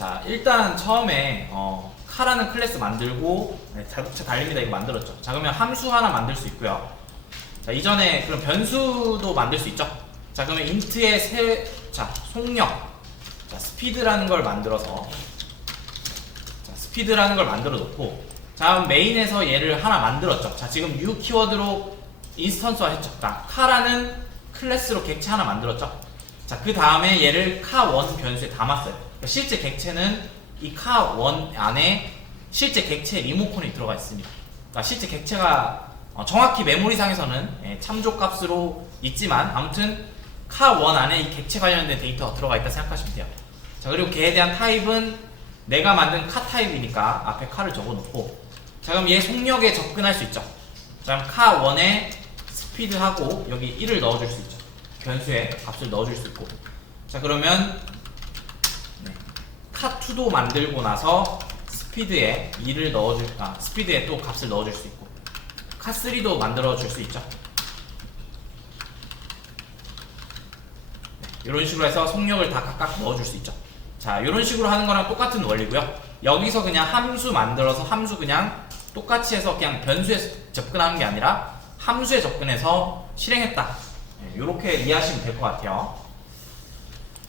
자, 일단 처음에 어, 카라는 클래스 만들고 네, 자동차 달립니다 이거 만들었죠. 자, 그러면 함수 하나 만들 수 있고요. 자, 이전에 그럼 변수도 만들 수 있죠. 자, 그러면 인트의 세, 자, 속력, 자, 스피드라는 걸 만들어서 자, 스피드라는 걸 만들어 놓고 자, 메인에서 얘를 하나 만들었죠. 자, 지금 U 키워드로 인스턴스화 했죠. 자, 카라는 클래스로 객체 하나 만들었죠. 자, 그 다음에 얘를 카1 변수에 담았어요. 실제 객체는 이 카1 안에 실제 객체 리모컨이 들어가 있습니다. 그러니까 실제 객체가 어, 정확히 메모리상에서는 예, 참조 값으로 있지만 아무튼 카1 안에 이 객체 관련된 데이터가 들어가 있다 생각하시면 돼요. 자, 그리고 걔에 대한 타입은 내가 만든 카 타입이니까 앞에 카를 적어 놓고 자, 그럼 얘 속력에 접근할 수 있죠. 자, 그럼 카1에 스피드하고 여기 1을 넣어줄 수 있죠. 변수에 값을 넣어줄 수 있고. 자, 그러면 네. 카2도 만들고 나서 스피드에 2를 넣어줄, 아, 스피드에 또 값을 넣어줄 수 있고. 카3도 만들어줄 수 있죠. 이런 식으로 해서 속력을 다 각각 넣어줄 수 있죠. 자, 이런 식으로 하는 거랑 똑같은 원리고요. 여기서 그냥 함수 만들어서 함수 그냥 똑같이 해서 그냥 변수에 접근하는 게 아니라 함수에 접근해서 실행했다. 이렇게 이해하시면 될 것 같아요.